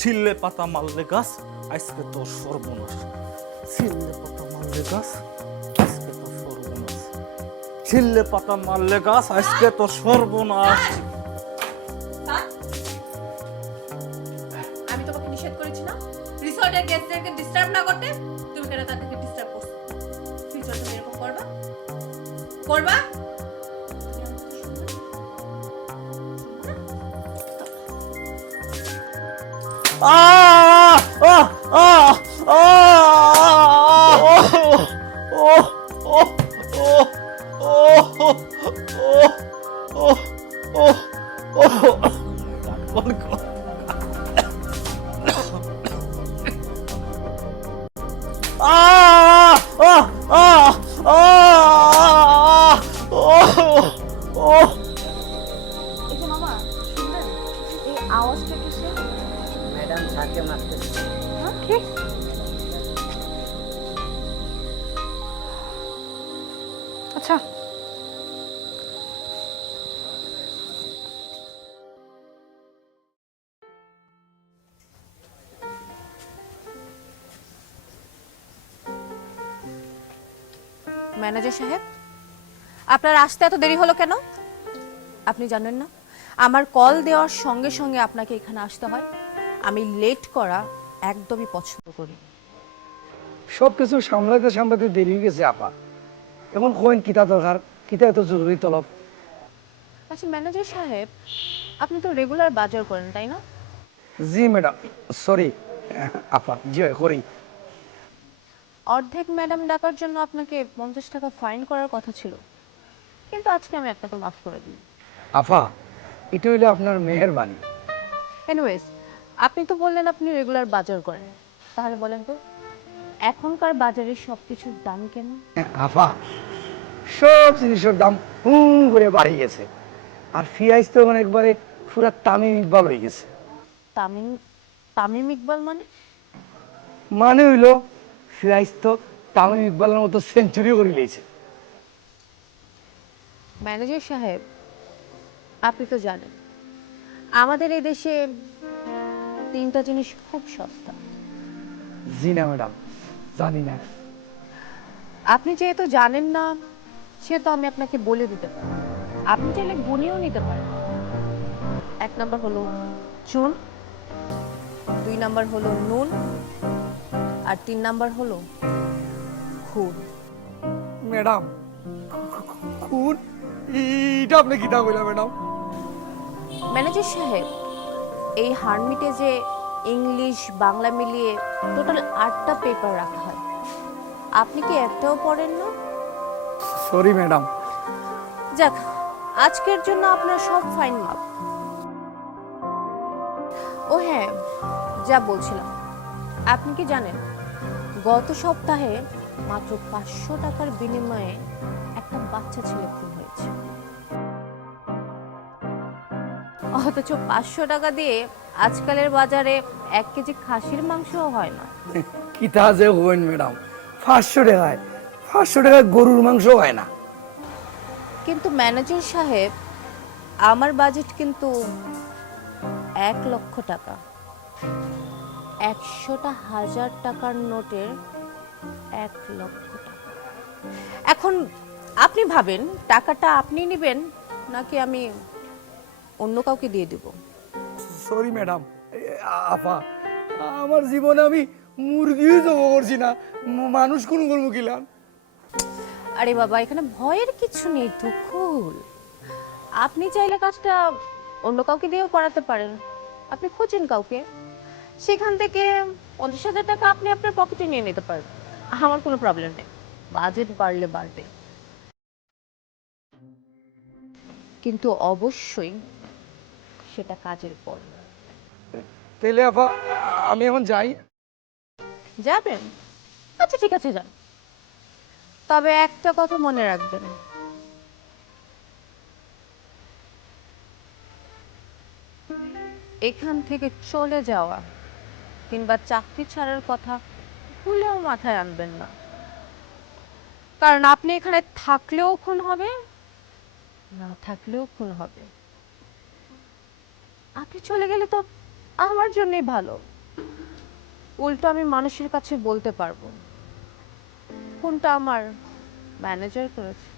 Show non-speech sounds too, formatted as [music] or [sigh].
ছিললে পাতা মারলে গাছ, আজকে তোর সর্বনাশ। ছিললে পাতা মারলে গাছ, আজকে তোর সর্বনাশ। ছিললে পাতা মারলে গাছ, আজকে তোর সর্বনাশ। আমি করবা? আহ আহ আহ আহ ও ও ও ও ও ও ও কোন কোন আহ আহ আহ আহ আচ্ছা। ম্যানেজার সাহেব, আপনার আসতে এত দেরি হলো কেন? আপনি জানেন না, আমার কল দেওয়ার সঙ্গে সঙ্গে আপনাকে এখানে আসতে হয়। আমি লেট করা একদমই পছন্দ করি। সব কিছু সামলাতে সামলাতে দেরি হয়ে গেছে, আপা। এখন কোয়েন কিতা দরকার? কিতা এত জরুরি তলব আচ্ছা ম্যানেজার সাহেব আপনি তো রেগুলার বাজার করেন তাই না? জি ম্যাডাম। সরি [laughs] আপা জি করি। অর্ধেক ম্যাডাম ডাকার জন্য আপনাকে পঞ্চাশ টাকা ফাইন করার কথা ছিল। কিন্তু আজকে আমি আপনাকে মাফ করে দিই। আপা এটা হইলে আপনার মেহেরবানি। এনিওয়েজ আপনি তো বললেন আপনি রেগুলার বাজার করেন। তাহলে বলেন তো এখনকার বাজারে সব কিছুর দাম কেন আপা সব জিনিসের দাম হুম করে বাড়ি গেছে। আর ফিয়াইস তো এখন একবারে পুরা তামিম ইকবাল হয়ে গেছে। তামিম তামিম ইকবাল মানে? মানে হইল ফিয়াইস তো তামিম ইকবালের মতো সেঞ্চুরি করে লিয়েছে ম্যানেজার সাহেব আপনি তো জানেন আমাদের এই দেশে তিনটা জিনিস খুব সস্তা। জি না ম্যাডাম জানি না। আপনি যেহেতু জানেন না সেহেতু আমি আপনাকে বলে দিতে পারি আপনি চাইলে গুনিয়েও নিতে পারেন। এক নাম্বার হলো চুন দুই নাম্বার হলো নুন আর তিন নাম্বার হলো খুন। ম্যাডাম খুন? এটা আপনি কিতা কইলা ম্যাডাম? ম্যানেজার সাহেব এই হারমিটে যে ইংলিশ বাংলা মিলিয়ে টোটাল আটটা পেপার রাখা হয়। আপনি কি একটাও পড়েন না? Sorry madam. যাক আজকের জন্য আপনার সব ফাইন মাপ ও হ্যাঁ যা বলছিলাম। আপনি কি জানেন গত সপ্তাহে মাত্র পাঁচশো টাকার বিনিময়ে একটা বাচ্চা ছেলে খুন হয়েছে। অথচ পাঁচশো টাকা দিয়ে আজকালের বাজারে এক কেজি খাসির মাংসও হয় না। কিতা যে হইন ম্যাডাম। পাঁচশো টাকায় পাঁচশো টাকায় গরুর মাংস হয় না। কিন্তু ম্যানেজার সাহেব আমার বাজেট কিন্তু এক লক্ষ টাকা। একশোটা হাজার টাকার নোটের এক লক্ষ টাকা। এখন আপনি ভাবেন টাকাটা আপনি নেবেন নাকি আমি অন্য কাউকে দিয়ে দেব? সরি ম্যাডাম আপা আমার জীবনে আমি মুরগিও জব করছি না। মানুষ কোন করব কিলাম আরে বাবা এখানে ভয়ের কিছু নেই দুঃখুল। আপনি চাইলে কাজটা অন্য কাউকে দিয়েও করাতে পারেন। আপনি খুঁজেন কাউকে। সেখান থেকে পঞ্চাশ হাজার টাকা আপনি আপনার পকেটে নিয়ে নিতে পারেন। আমার কোনো প্রবলেম নেই। বাজেট বাড়লে বাড়বে। কিন্তু অবশ্যই সেটা কাজের পর। তাহলে আপা আমি এখন যাই। যাবেন? আচ্ছা ঠিক আছে যান। তবে একটা কথা মনে রাখবেন। এখান থেকে চলে যাওয়া কিংবা চাকরি ছাড়ার কথা ভুলেও মাথায় আনবেন না। কারণ আপনি এখানে থাকলেও খুন হবে, না থাকলেও খুন হবে। আপনি চলে গেলে তো আমার জন্যই ভালো। উল্টো আমি মানুষের কাছে বলতে পারব। কোনটা আমার ম্যানেজার করেছে।